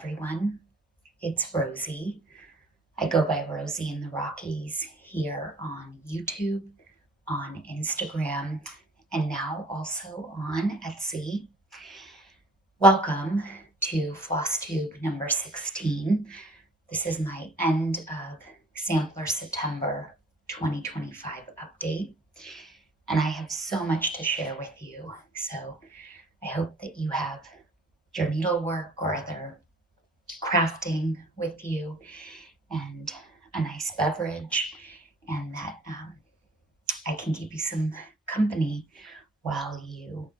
everyone. It's Rosie. I go by Rosie in the Rockies here on YouTube, on Instagram, and now also on Etsy. Welcome to Flosstube number 16. This is my end of Sampler September 2025 update, and I have so much to share with you. So I hope that you have your needlework or other crafting with you and a nice beverage, and that I can keep you some company while you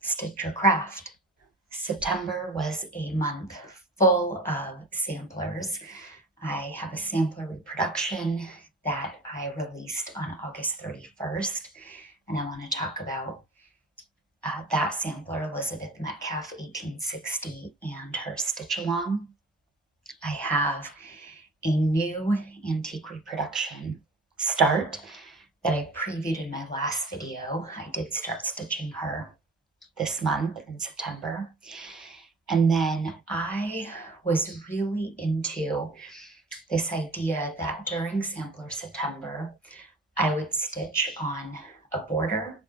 stitch your craft. September was a month full of samplers. I have a sampler reproduction that I released on August 31st, and I want to talk about that sampler, Elizabeth Metcalf 1860, and her stitch along. I have a new antique reproduction start that I previewed in my last video. I did start stitching her this month in September. And then I was really into this idea that during Sampler September, I would stitch on a border,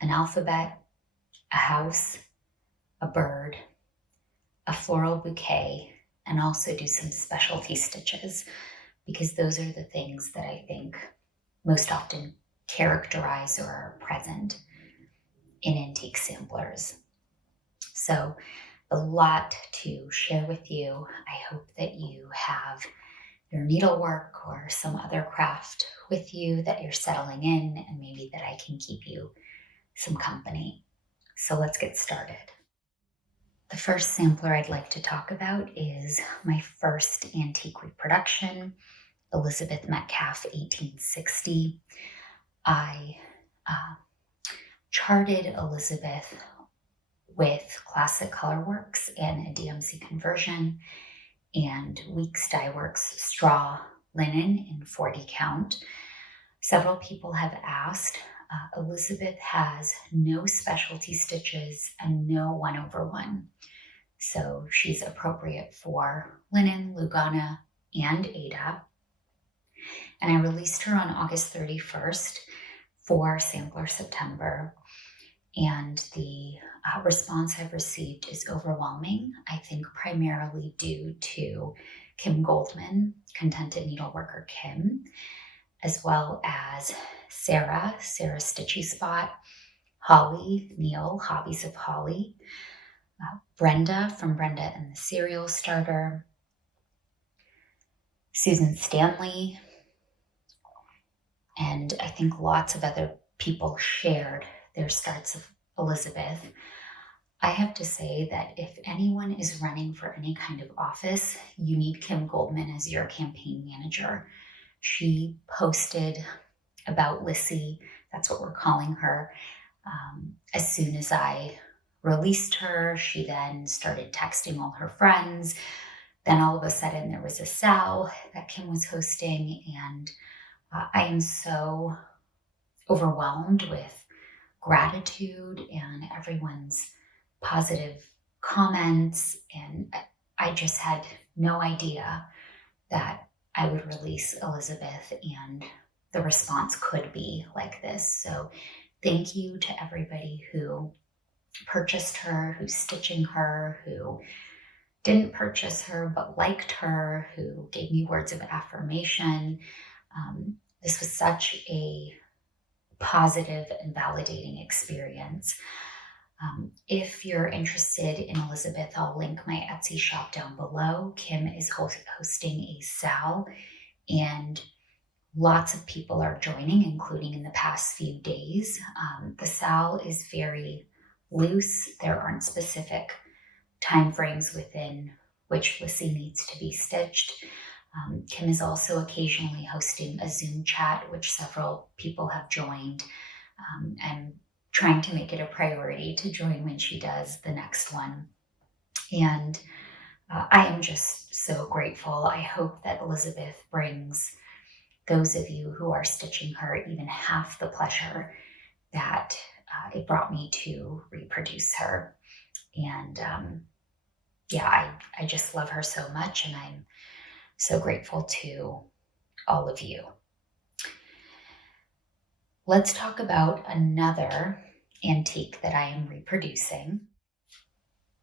an alphabet, a house, a bird, a floral bouquet, and also do some specialty stitches, because those are the things that I think most often characterize or are present in antique samplers. So a lot to share with you. I hope that you have your needlework or some other craft with you that you're settling in, and maybe that I can keep you some company. So let's get started. The first sampler I'd like to talk about is my first antique reproduction, Elizabeth Metcalf 1860. I charted Elizabeth with Classic Colorworks and a DMC conversion, and Weeks Dye Works straw linen in 40 count. Several people have asked. Elizabeth has no specialty stitches and no 1/1. So she's appropriate for linen, Lugana, and Ada. And I released her on August 31st for Sampler September. And the response I've received is overwhelming, I think primarily due to Kim Goldman, Contented Needleworker Kim, as well as Sarah Stitchy Spot, Holly, Neil, Hobbies of Holly, Brenda from Brenda and the Cereal Starter, Susan Stanley, and I think lots of other people shared their starts of Elizabeth. I have to say that if anyone is running for any kind of office, you need Kim Goldman as your campaign manager. She posted about Lissy, that's what we're calling her. As soon as I released her, she then started texting all her friends. Then all of a sudden there was a Sal that Kim was hosting, and I am so overwhelmed with gratitude and everyone's positive comments, and I just had no idea that I would release Elizabeth and the response could be like this. So thank you to everybody who purchased her, who's stitching her, who didn't purchase her but liked her, who gave me words of affirmation. This was such a positive and validating experience. If you're interested in Elizabeth, I'll link my Etsy shop down below. Kim is hosting a Sal, and lots of people are joining, including in the past few days. The Sal is very loose. There aren't specific time frames within which Lissy needs to be stitched. Kim is also occasionally hosting a Zoom chat, which several people have joined. I'm trying to make it a priority to join when she does the next one. And I am just so grateful. I hope that Elizabeth brings those of you who are stitching her even half the pleasure that it brought me to reproduce her. And yeah, I just love her so much, and I'm so grateful to all of you. Let's talk about another antique that I am reproducing.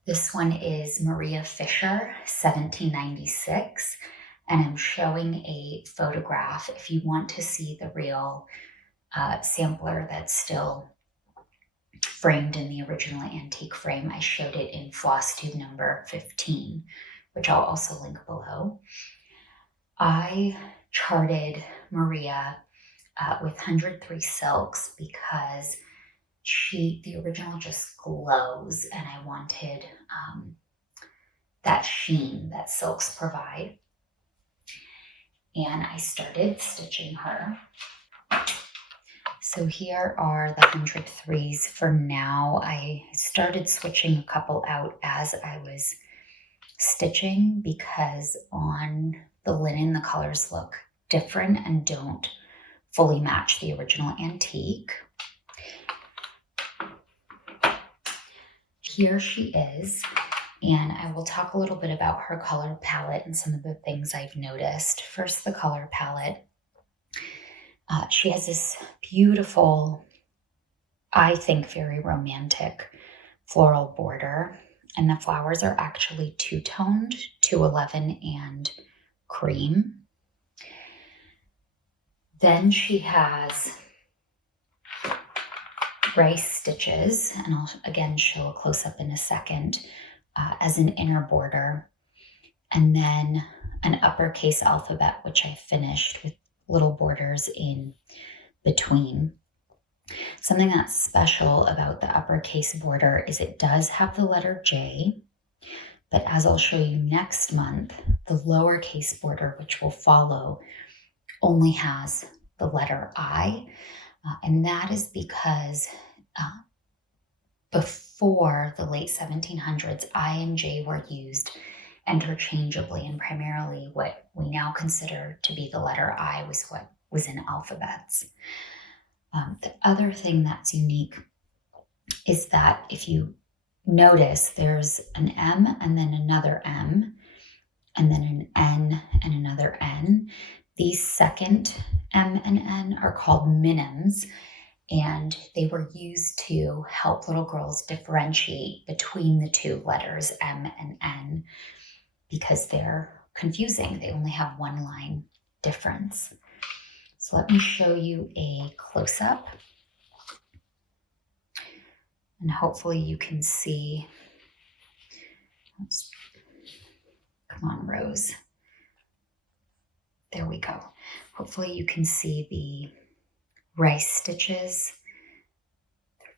This one is Maria Fisher, 1796, and I'm showing a photograph. If you want to see the real sampler that's still framed in the original antique frame, I showed it in Flosstube number 15, which I'll also link below. I charted Maria with 103 silks because the original just glows, and I wanted that sheen that silks provide. And I started stitching her. So here are the 103s for now. I started switching a couple out as I was stitching because on the linen the colors look different and don't fully match the original antique. Here she is, and I will talk a little bit about her color palette and some of the things I've noticed. First, the color palette. She has this beautiful, I think very romantic floral border, and the flowers are actually two-toned, 211 and cream. Then she has rice stitches, and I'll again show a close-up in a second, as an inner border, and then an uppercase alphabet, which I finished with little borders in between. Something that's special about the uppercase border is it does have the letter J, but as I'll show you next month, the lowercase border, which will follow, only has the letter I, and that is because before the late 1700s, I and J were used interchangeably, and primarily what we now consider to be the letter I was what was in alphabets. The other thing that's unique is that if you notice, there's an M and then another M, and then an N and another N. These second M and N are called minims, and they were used to help little girls differentiate between the two letters M and N because they're confusing. They only have one line difference. So let me show you a close-up, and hopefully you can see. Come on, Rose. There we go. Hopefully you can see the rice stitches.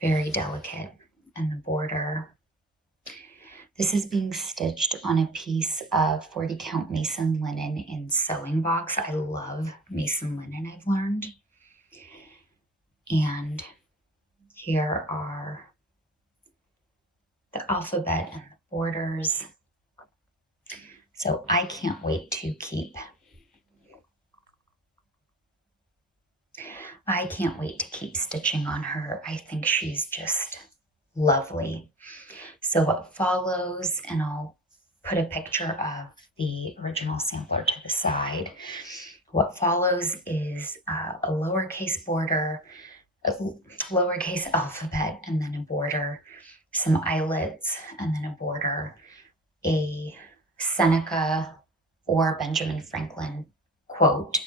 They're very delicate, and the border. This is being stitched on a piece of 40 count mason linen in sewing box. I love mason linen, I've learned. And here are the alphabet and the borders. So I can't wait to keep stitching on her. I think she's just lovely. So what follows, and I'll put a picture of the original sampler to the side. What follows is a lowercase border, a lowercase alphabet, and then a border, some eyelets, and then a border, a Seneca or Benjamin Franklin quote,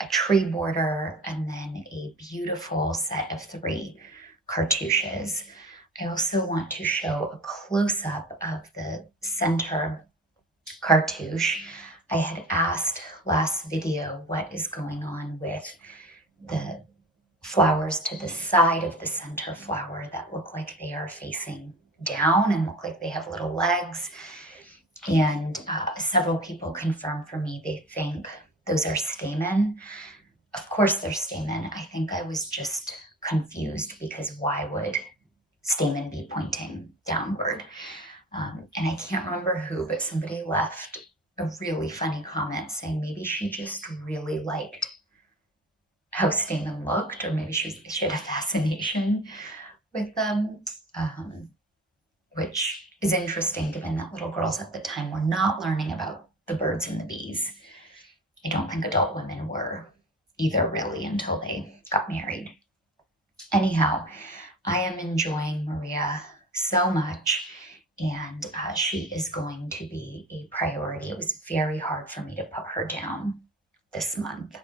a tree border, and then a beautiful set of 3 cartouches. I also want to show a close-up of the center cartouche. I had asked last video what is going on with the flowers to the side of the center flower that look like they are facing down and look like they have little legs. And several people confirmed for me they think those are stamen. Of course they're stamen. I think I was just confused because why would stamen be pointing downward? And I can't remember who, but somebody left a really funny comment saying maybe she just really liked how stamen looked, or maybe she had a fascination with which is interesting given that little girls at the time were not learning about the birds and the bees. I don't think adult women were either really until they got married. Anyhow, I am enjoying Maria so much, and she is going to be a priority. It was very hard for me to put her down this month.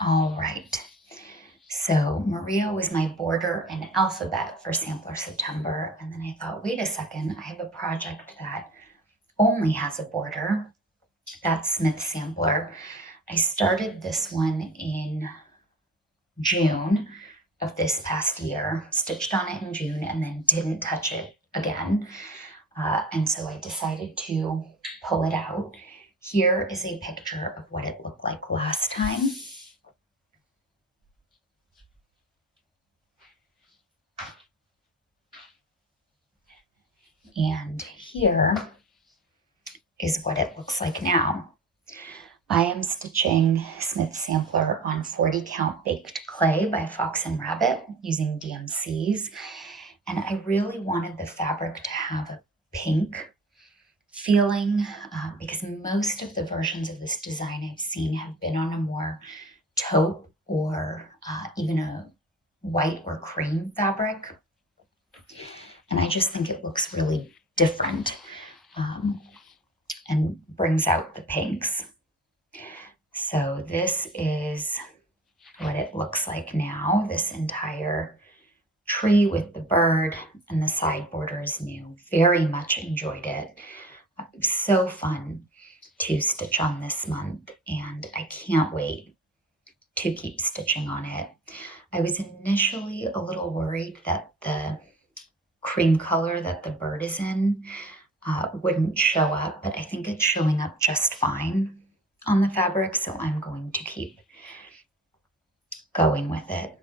All right. So Maria was my border and alphabet for Sampler September. And then I thought, wait a second, I have a project that only has a border. That's Smith Sampler. I started this one in June of this past year, stitched on it in June, and then didn't touch it again. And so I decided to pull it out. Here is a picture of what it looked like last time. And here is what it looks like now. I am stitching Smith Sampler on 40 count baked clay by Fox and Rabbit using DMCs. And I really wanted the fabric to have a pink feeling because most of the versions of this design I've seen have been on a more taupe or even a white or cream fabric. And I just think it looks really different and brings out the pinks. So this is what it looks like now. This entire tree with the bird and the side border is new. Very much enjoyed it. It was so fun to stitch on this month, and I can't wait to keep stitching on it. I was initially a little worried that the cream color that the bird is in wouldn't show up, but I think it's showing up just fine on the fabric, so I'm going to keep going with it.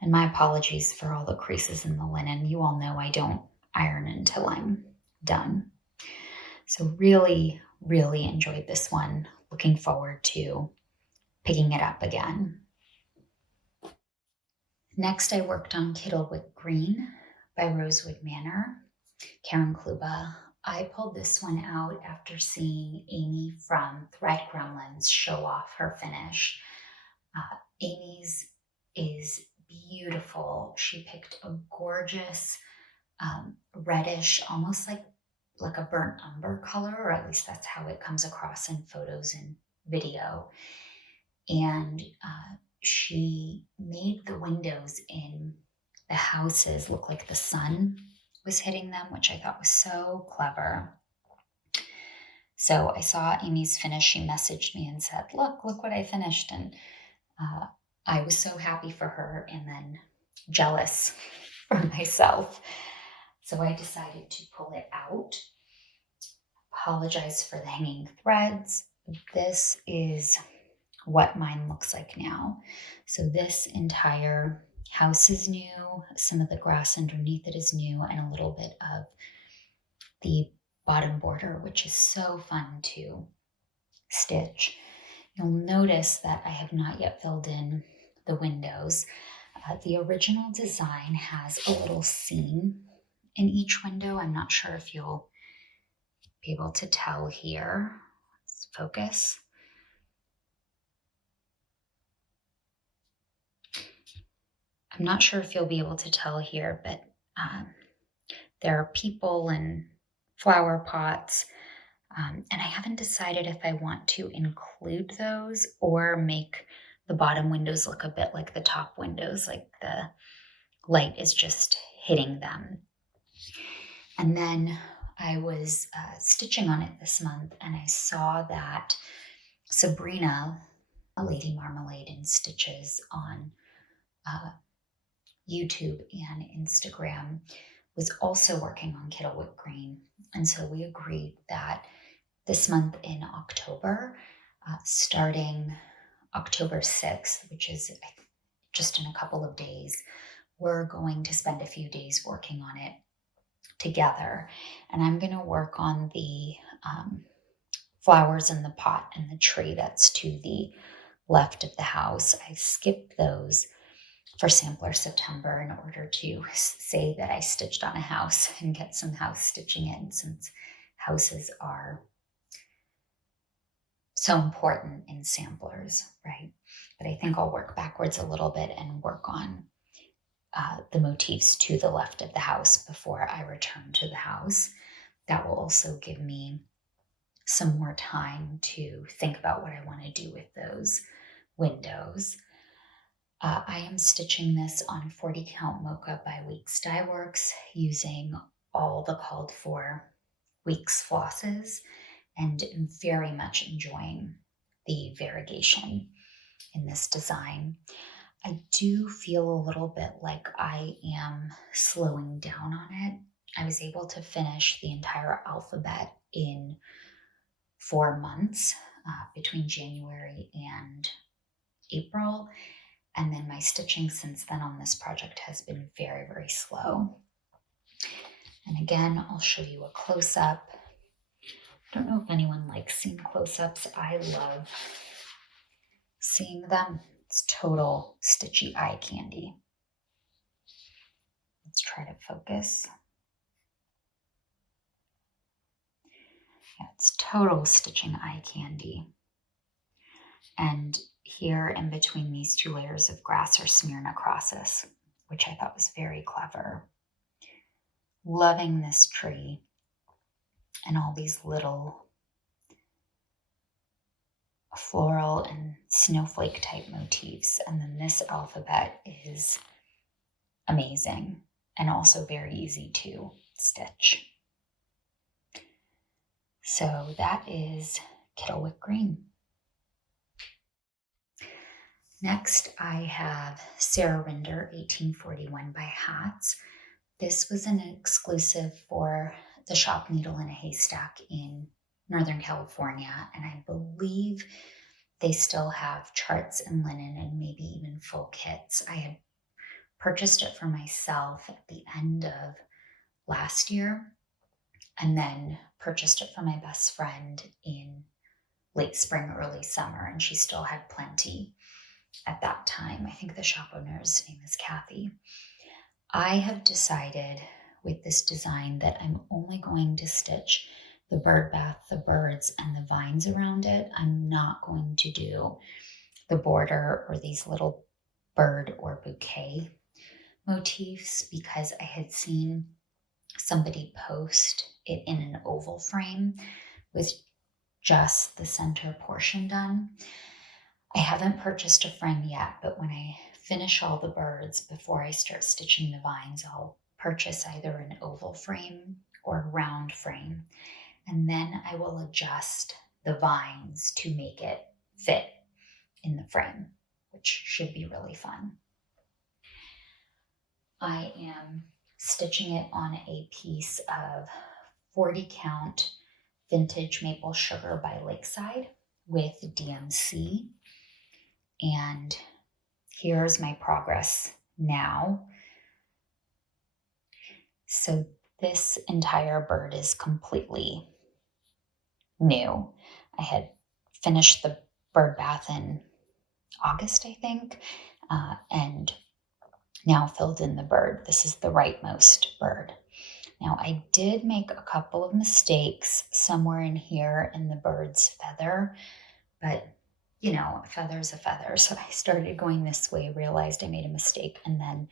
And my apologies for all the creases in the linen. You all know I don't iron until I'm done. So really, really enjoyed this one. Looking forward to picking it up again. Next, I worked on Cittlewick Green by Rosewood Manor, Karen Kluba. I pulled this one out after seeing Aimee from Thread Gremlins show off her finish. Aimee's is beautiful. She picked a gorgeous reddish, almost like a burnt umber color, or at least that's how it comes across in photos and video. And she made the windows in the houses look like the sun was hitting them, which I thought was so clever. So I saw Aimee's finish. She messaged me and said, look what I finished. And I was so happy for her and then jealous for myself. So I decided to pull it out. Apologize for the hanging threads. This is what mine looks like now. So this entire house is new. Some of the grass underneath it is new, and a little bit of the bottom border, which is so fun to stitch. You'll notice that I have not yet filled in the windows. The original design has a little seam in each window. I'm not sure if you'll be able to tell here. Let's focus. I'm not sure if you'll be able to tell here, but there are people and flower pots. And I haven't decided if I want to include those or make the bottom windows look a bit like the top windows, like the light is just hitting them. And then I was stitching on it this month, and I saw that Sabrina, a Lady Marmalade in Stitches on YouTube and Instagram, was also working on Cittlewick Green. And so we agreed that this month in October, starting October 6th, which is just in a couple of days, we're going to spend a few days working on it together. And I'm going to work on the flowers in the pot and the tree that's to the left of the house. I skipped those for Sampler September in order to say that I stitched on a house and get some house stitching in, since houses are so important in samplers, right? But I think I'll work backwards a little bit and work on the motifs to the left of the house before I return to the house. That will also give me some more time to think about what I want to do with those windows. I am stitching this on 40 count Mocha by Weeks Dye Works using all the called for Weeks flosses, and am very much enjoying the variegation in this design. I do feel a little bit like I am slowing down on it. I was able to finish the entire alphabet in 4 months between January and April. And then my stitching since then on this project has been very, very slow. And again, I'll show you a close-up. I don't know if anyone likes seeing close-ups. I love seeing them. It's total stitchy eye candy. Let's try to focus. Yeah, it's total stitching eye candy. And here in between these two layers of grass are Smyrna crosses, which I thought was very clever. Loving this tree and all these little floral and snowflake type motifs. And then this alphabet is amazing and also very easy to stitch. So that is Cittlewick Green. Next, I have Sarah Rinder, 1841 by Hats. This was an exclusive for the shop Needle in a Haystack in Northern California, and I believe they still have charts and linen and maybe even full kits. I had purchased it for myself at the end of last year, and then purchased it for my best friend in late spring, early summer, and she still had plenty at that time. I think the shop owner's name is Kathy. I have decided with this design that I'm only going to stitch the bird bath, the birds, and the vines around it. I'm not going to do the border or these little bird or bouquet motifs, because I had seen somebody post it in an oval frame with just the center portion done. I haven't purchased a frame yet, but when I finish all the birds before I start stitching the vines, I'll purchase either an oval frame or a round frame, and then I will adjust the vines to make it fit in the frame, which should be really fun. I am stitching it on a piece of 40 count vintage maple sugar by Lakeside with DMC. And here's my progress now. So this entire bird is completely new. I had finished the bird bath in August, I think, and now filled in the bird. This is the rightmost bird. Now I did make a couple of mistakes somewhere in here in the bird's feather, but you know, a feather's a feather. So I started going this way, realized I made a mistake, and then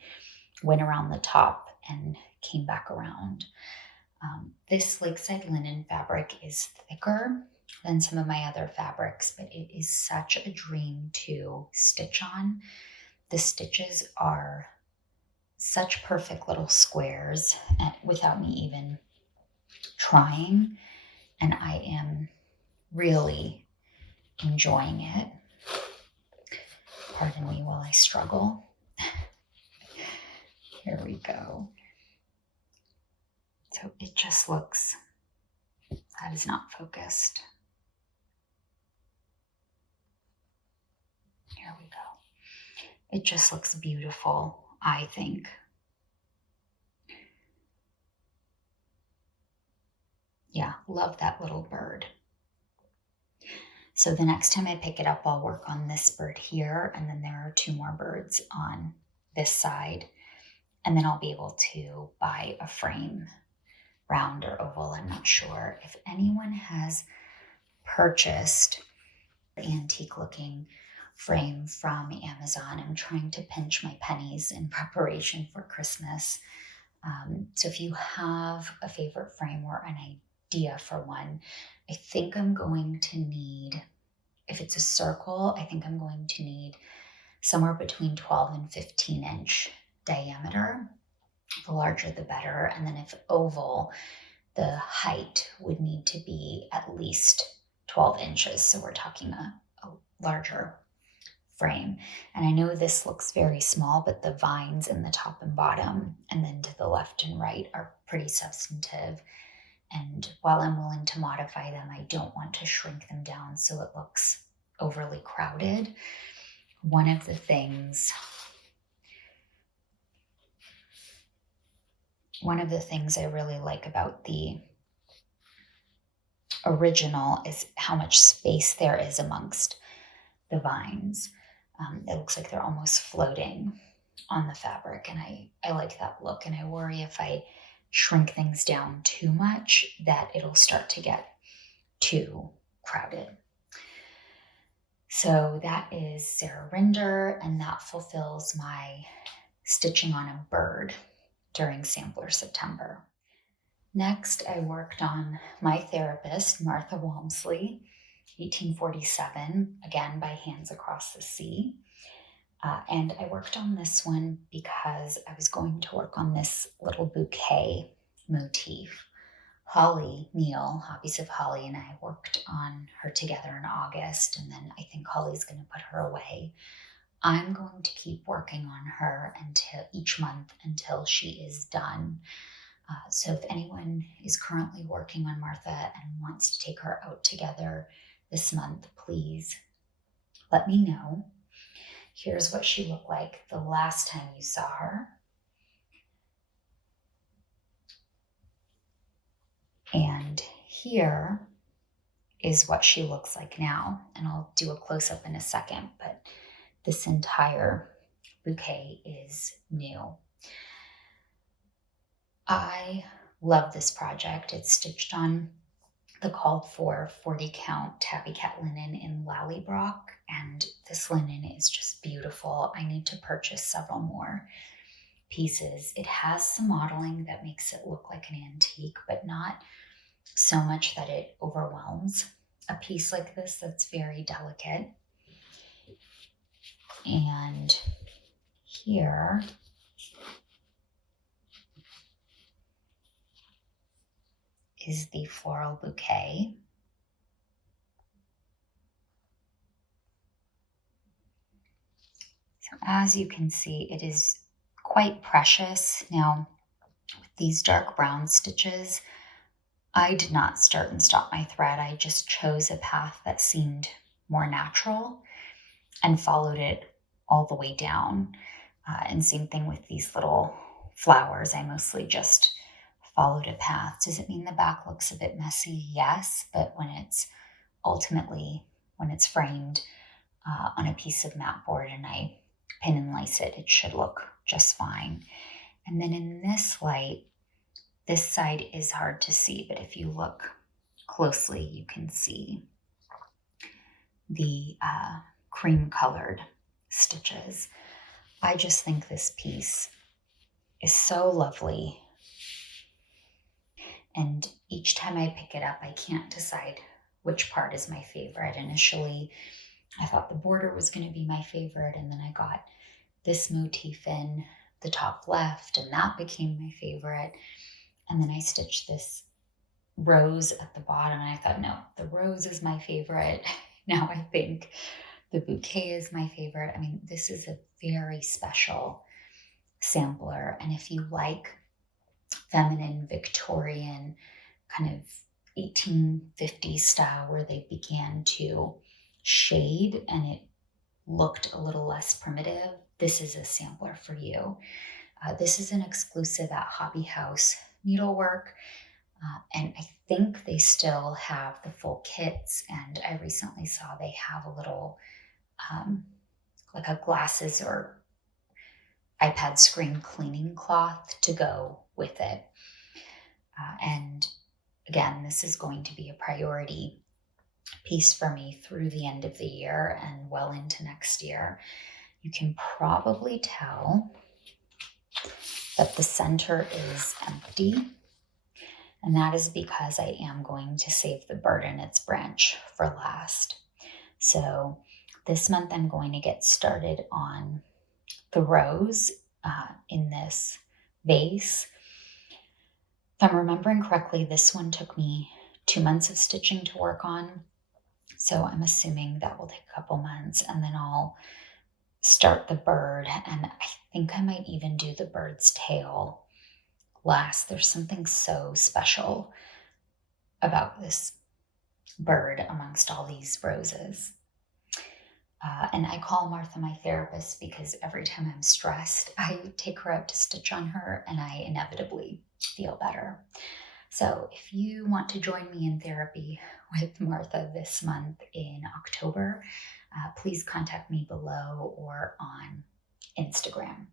went around the top and came back around. This Lakeside linen fabric is thicker than some of my other fabrics, but it is such a dream to stitch on. The stitches are such perfect little squares without me even trying, and I am really enjoying it. Pardon me while I struggle. Here we go. So it just looks, that is not focused. Here we go. It just looks beautiful, I think. Yeah, love that little bird. So the next time I pick it up, I'll work on this bird here, and then there are 2 more birds on this side, and then I'll be able to buy a frame, round or oval. I'm not sure if anyone has purchased the antique looking frame from Amazon. I'm trying to pinch my pennies in preparation for Christmas. So if you have a favorite frame or an idea for one, I think I'm going to need, if it's a circle, I think I'm going to need somewhere between 12 and 15 inch diameter. The larger the better. And then if oval, the height would need to be at least 12 inches. So we're talking a larger frame. And I know this looks very small, but the vines in the top and bottom, and then to the left and right, are pretty substantive. And while I'm willing to modify them, I don't want to shrink them down so it looks overly crowded. One of the things I really like about the original is how much space there is amongst the vines. It looks like they're almost floating on the fabric, and I like that look. And I worry if I shrink things down too much that it'll start to get too crowded. So that is Sarah Rinder, and that fulfills my stitching on a bird during Sampler September. Next, I worked on My Therapist, Martha Walmsley, 1847, again by Hands Across the Sea. And I worked on this one because I was going to work on this little bouquet motif. Holly Neal, Hobbies of Holly, and I worked on her together in August, and then I think Holly's going to put her away. I'm going to keep working on her until each month until she is done. So if anyone is currently working on Martha and wants to take her out together this month, please let me know. Here's what she looked like the last time you saw her. And here is what she looks like now. And I'll do a close-up in a second, but this entire bouquet is new. I love this project. It's stitched on the called for 40 count Tabbycat linen in Lallybroch, and this linen is just beautiful. I need to purchase several more pieces. It has some modeling that makes it look like an antique, but not so much that it overwhelms a piece like this that's very delicate. And here is the floral bouquet. So as you can see, it is quite precious. Now, with these dark brown stitches, I did not start and stop my thread. I just chose a path that seemed more natural and followed it all the way down. And same thing with these little flowers. I mostly just followed a path. Does it mean the back looks a bit messy? Yes, but when it's framed on a piece of mat board and I pin and lace it, it should look just fine. And then in this light, this side is hard to see, but if you look closely, you can see the cream colored stitches. I just think this piece is so lovely. And each time I pick it up, I can't decide which part is my favorite. Initially, I thought the border was going to be my favorite, and then I got this motif in the top left, and that became my favorite. And then I stitched this rose at the bottom, and I thought, no, the rose is my favorite. Now I think the bouquet is my favorite. I mean, this is a very special sampler, and if you like feminine, Victorian, kind of 1850s style where they began to shade and it looked a little less primitive, this is a sampler for you. This is an exclusive at Hobby House Needlework, and I think they still have the full kits, and I recently saw they have a little like a glasses or iPad screen cleaning cloth to go with it. And again, this is going to be a priority piece for me through the end of the year and well into next year. You can probably tell that the center is empty, and that is because I am going to save the bird and its branch for last. So this month I'm going to get started on the rose in this vase. If I'm remembering correctly, this one took me 2 months of stitching to work on. So I'm assuming that will take a couple months, and then I'll start the bird, and I think I might even do the bird's tail last. There's something so special about this bird amongst all these roses. And I call Martha my therapist because every time I'm stressed, I take her out to stitch on her and I inevitably feel better. So if you want to join me in therapy with Martha this month in October, please contact me below or on Instagram.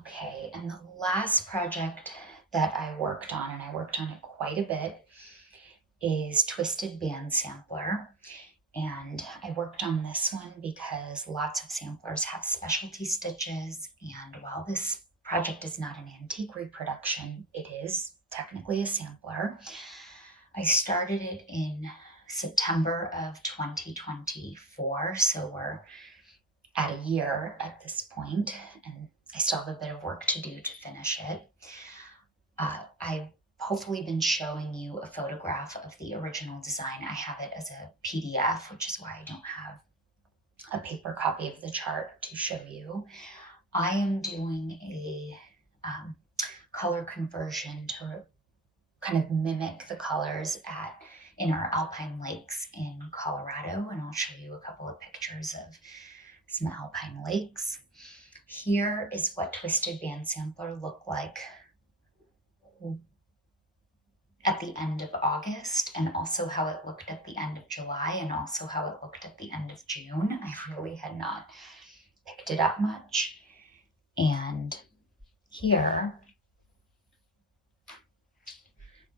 Okay, and the last project that I worked on, and I worked on it quite a bit, is Twisted Band Sampler. And I worked on this one because lots of samplers have specialty stitches, and while this project is not an antique reproduction, it is technically a sampler. I started it in September of 2024, so we're at a year at this point, and I still have a bit of work to do to finish it. I've hopefully been showing you a photograph of the original design. I have it as a PDF, which is why I don't have a paper copy of the chart to show you. I am doing a color conversion to kind of mimic the colors in our alpine lakes in Colorado, and I'll show you a couple of pictures of some alpine lakes. Here is what Twisted Band Sampler looked like at the end of August, and also how it looked at the end of July, and also how it looked at the end of June. I really had not picked it up much. And here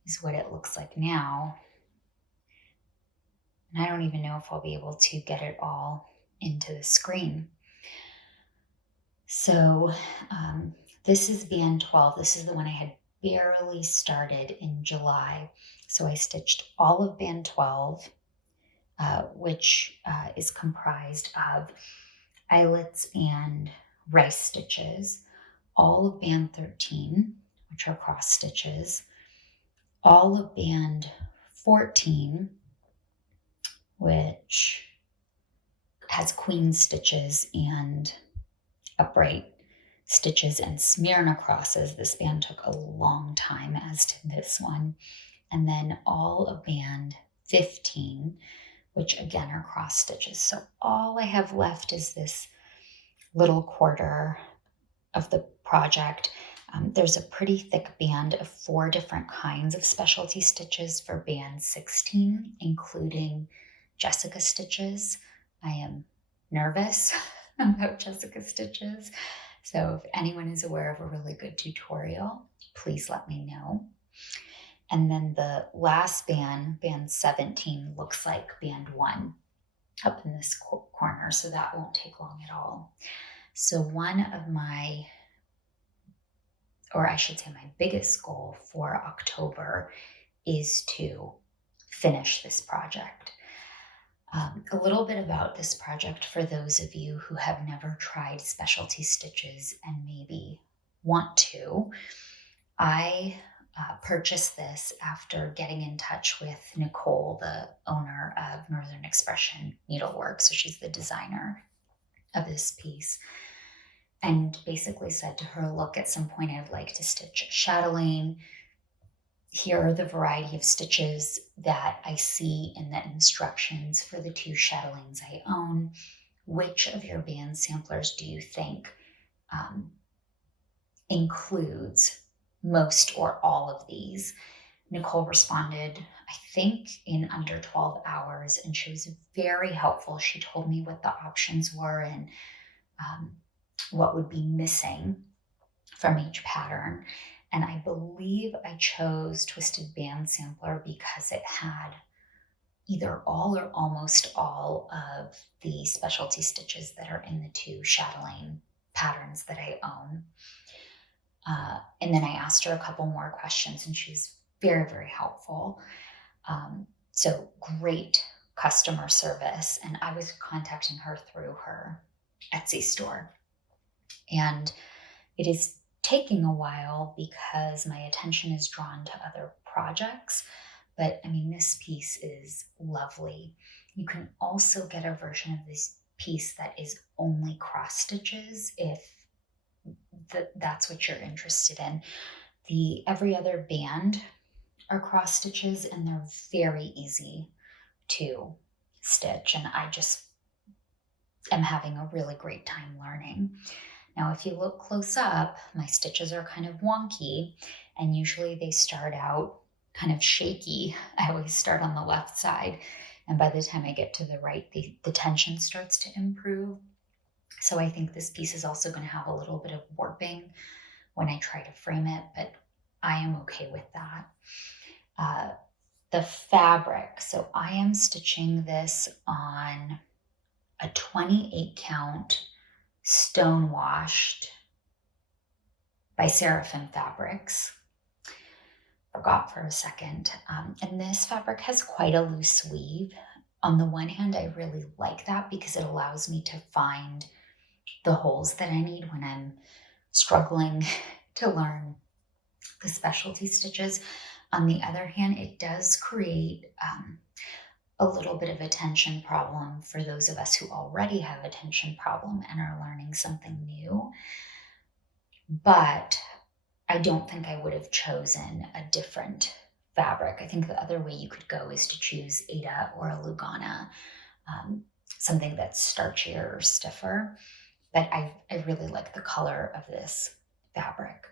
is what it looks like now. And I don't even know if I'll be able to get it all into the screen. So this is band 12. This is the one I had barely started in July. So I stitched all of band 12, which is comprised of eyelets and rice stitches, all of band 13, which are cross stitches, all of band 14, which has queen stitches and upright stitches and Smyrna crosses. This band took a long time, as did this one. And then all of band 15, which again are cross stitches. So all I have left is this little quarter of the project. There's a pretty thick band of 4 different kinds of specialty stitches for band 16, including Jessica stitches. I am nervous about Jessica stitches. So if anyone is aware of a really good tutorial, please let me know. And then the last band, band 17, looks like band 1 up in this corner, so that won't take long at all. So one of my, or I should say my biggest goal for October is to finish this project. A little bit about this project for those of you who have never tried specialty stitches and maybe want to. I purchased this after getting in touch with Nicole, the owner of Northern Expression Needlework. So she's the designer of this piece, and basically said to her, look, at some point I'd like to stitch chatelaine. Here are the variety of stitches that I see in the instructions for the 2 chatelaines I own. Which of your band samplers do you think includes most or all of these? Nicole responded, I think, in under 12 hours, and she was very helpful. She told me what the options were and what would be missing from each pattern. And I believe I chose Twisted Band Sampler because it had either all or almost all of the specialty stitches that are in the 2 chatelaine patterns that I own. And then I asked her a couple more questions, and she was very, very helpful. So great customer service. And I was contacting her through her Etsy store. And it is taking a while because my attention is drawn to other projects. But I mean, this piece is lovely. You can also get a version of this piece that is only cross stitches if that's what you're interested in. The every other band are cross stitches, and they're very easy to stitch. And I just am having a really great time learning. Now, if you look close up, my stitches are kind of wonky, and usually they start out kind of shaky. I always start on the left side, and by the time I get to the right, the tension starts to improve. So I think this piece is also going to have a little bit of warping when I try to frame it, but I am okay with that. The fabric, so I am stitching this on a 28 count Stonewashed by Seraphim fabrics. Forgot for a second. And this fabric has quite a loose weave. On the one hand, I really like that because it allows me to find the holes that I need when I'm struggling to learn the specialty stitches. On the other hand, it does create a little bit of a tension problem for those of us who already have a tension problem and are learning something new. But I don't think I would have chosen a different fabric. I think the other way you could go is to choose Ada or a Lugana, something that's starchier or stiffer. But I really like the color of this fabric.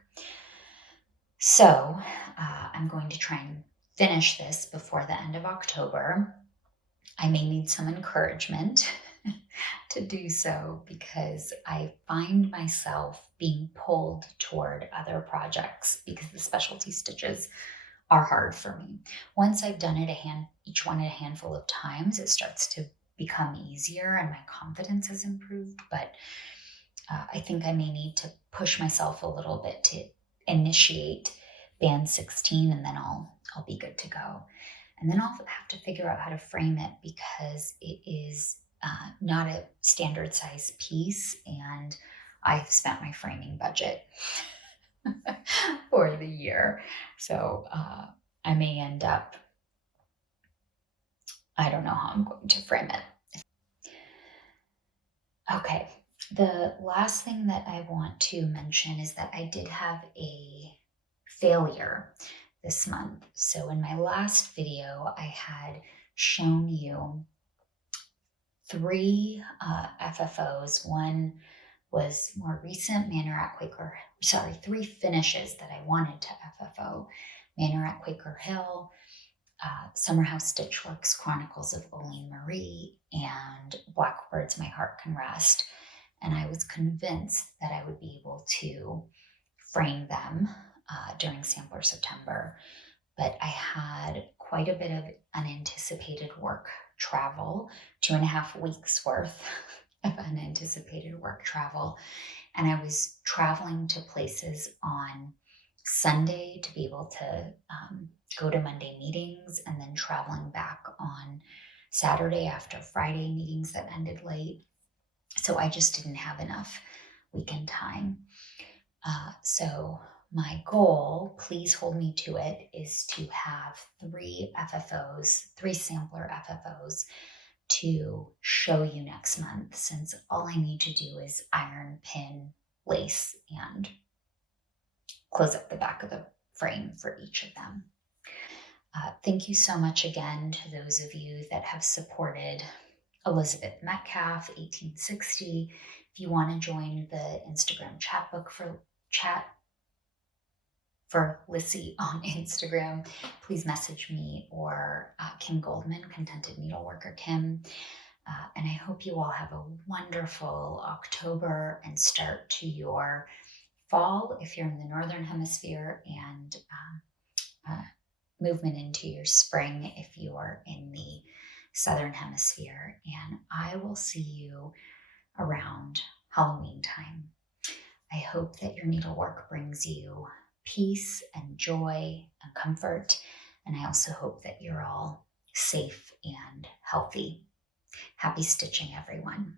So I'm going to try and finish this before the end of October. I may need some encouragement to do so because I find myself being pulled toward other projects because the specialty stitches are hard for me. Once I've done it each one a handful of times, it starts to become easier and my confidence has improved. But I think I may need to push myself a little bit to initiate band 16, and then I'll be good to go. And then I'll have to figure out how to frame it because it is not a standard size piece, and I've spent my framing budget for the year. So I may end up, I don't know how I'm going to frame it. Okay, the last thing that I want to mention is that I did have a failure this month. So in my last video, I had shown you 3 FFOs. One was more recent, Manor at Quaker, 3 finishes that I wanted to FFO. Manor at Quaker Hill, Summerhouse Stitchworks Chronicles of Oline Marie, and Blackbirds My Heart Can Rest. And I was convinced that I would be able to frame them during Sampler September, but I had quite a bit of unanticipated work travel, 2.5 weeks worth of unanticipated work travel. And I was traveling to places on Sunday to be able to go to Monday meetings, and then traveling back on Saturday after Friday meetings that ended late. So I just didn't have enough weekend time. So my goal, please hold me to it, is to have 3 FFOs, 3 sampler FFOs to show you next month, since all I need to do is iron, pin, lace, and close up the back of the frame for each of them. Thank you so much again to those of you that have supported Elizabeth Metcalf, 1860. If you want to join the Instagram chat book for Lissy on Instagram, please message me or Kim Goldman, Contented Needleworker Kim. And I hope you all have a wonderful October and start to your fall if you're in the Northern Hemisphere, and movement into your spring if you're in the Southern Hemisphere. And I will see you around Halloween time. I hope that your needlework brings you peace and joy and comfort. And I also hope that you're all safe and healthy. Happy stitching, everyone.